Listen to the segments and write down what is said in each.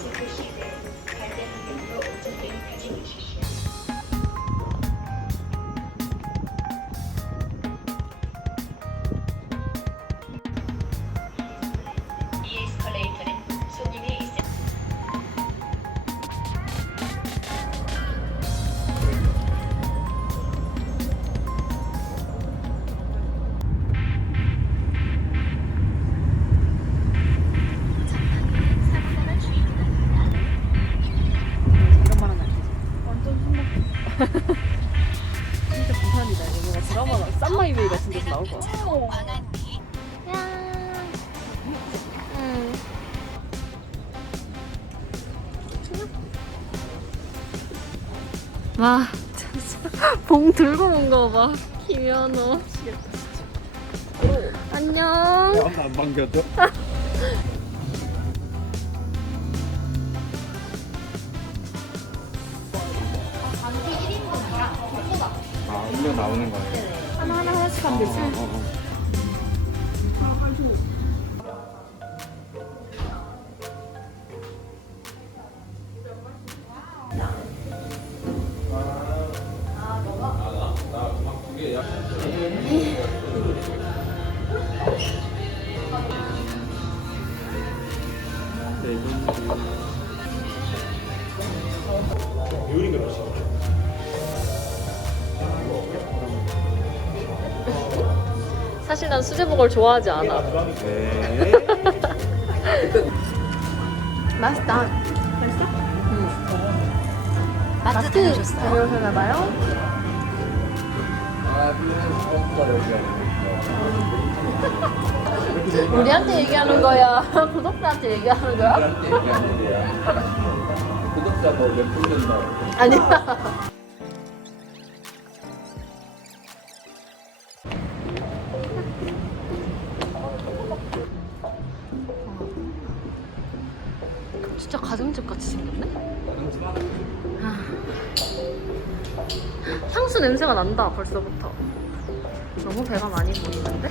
to appreciate it. 와, 진짜 봉 들고 온 거 봐. 김현우. 안녕. 안 반겨줘? 아, 음료 나오는 거예요? 하나하나 하나씩 하면 되지. 어, 어, 어. 사실 난 수제버거를 좋아하지 않아. 네. 맛있다. 마트 다녀오셨나 봐요? 우리한테 얘기하는 거야? 구독자한테 얘기하는 거야? 구독자 뭐몇분 된다. 아니야. 진짜 가정집 같이 생겼네? 아. 향수 냄새가 난다 벌써부터 너무 배가 많이 보이는데?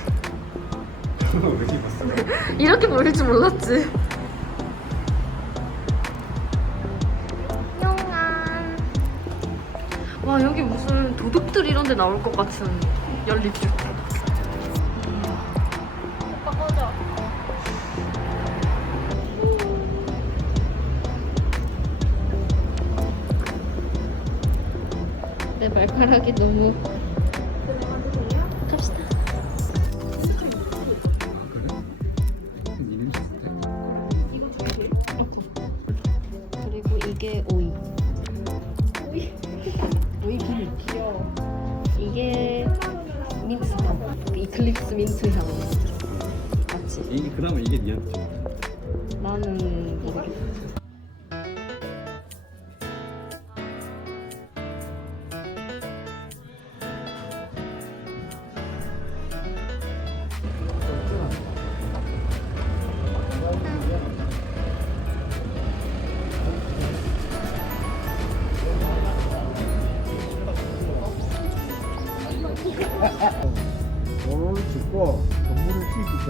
왜? 이렇게 보일 줄 몰랐지 와 여기 무슨 도둑들 이런 데 나올 것 같은 연립주택 오빠 꺼져 내 발가락이 너무 갑시다 그리고 이게. 오이. 민트 향. 맞지? 이게 그나마 이게 니한테.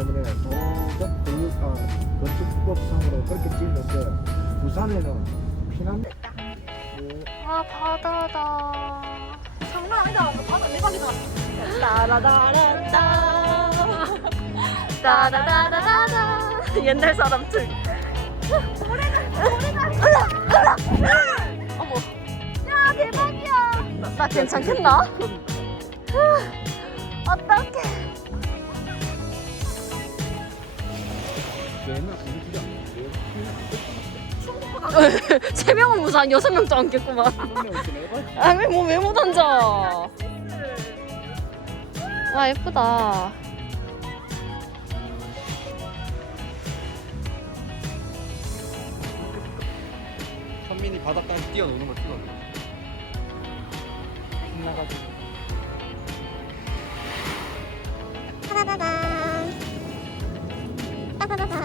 때문에 도적 건축 아, 건축법상으로 그렇게 짓는데 부산에는 피난 아 바다다. 장난 아니다. 바다 대박이다. 따라다란따. 따라다라다다. 옛날 사람 특. 어머. 야 대박이야. 나, 나 괜찮겠나? 어떡해. 세 명은 무사 한 여섯 명도 안 깼구만. 아왜 뭐 메모 던져? 와 예쁘다. 현민이 바닥까지 뛰어노는 걸 찍어. 나가지고. 빠바바밤. 빠바바밤.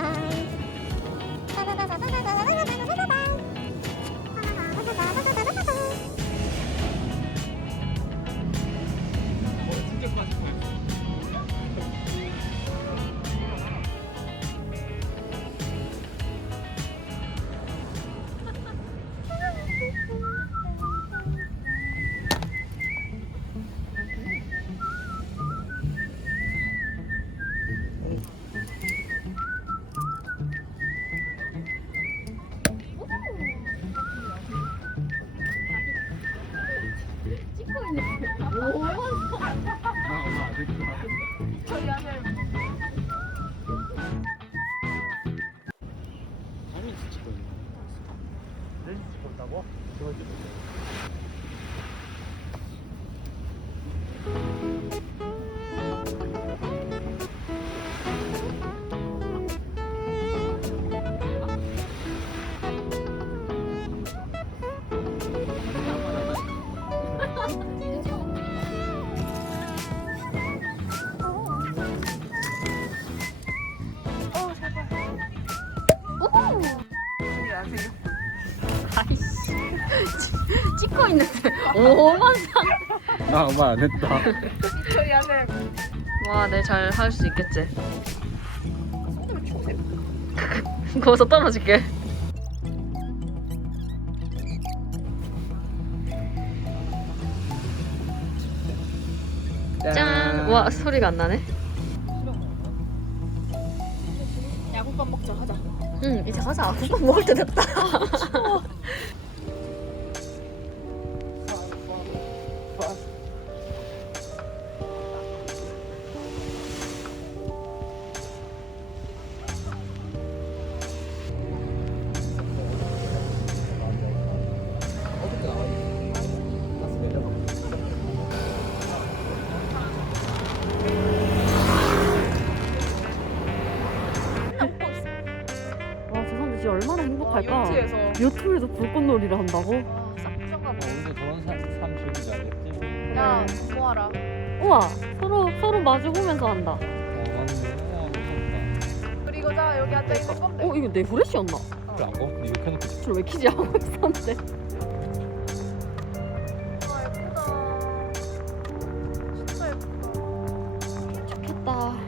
찍고 있는데 오만 상. 나 말 안 했다. 와, 내 잘 할 수 있겠지. 거기서 떨어질게. 짠! 와, 소리가 안 나네. 야구밥 먹자 하자. 응, 이제 가자. 국밥 먹을 때 됐다. 얼마나 행복할까? 요트에서 요트에서 불꽃놀이를 한다고? 싹싹가 원래 저런 삶, 삶 즐기지 않겠지? 야 모아라. 우와, 서로, 서로 마주 보면서 한다. 어. 어. 그리고 자 여기 앉아 있는 건데. 어, 이거 내 후레쉬였나? 그래, 안 거? 이거 켜놓고 있어. 저왜 키지 하고 있었는데. 와 예쁘다. 진짜 예쁘다. 좋겠다.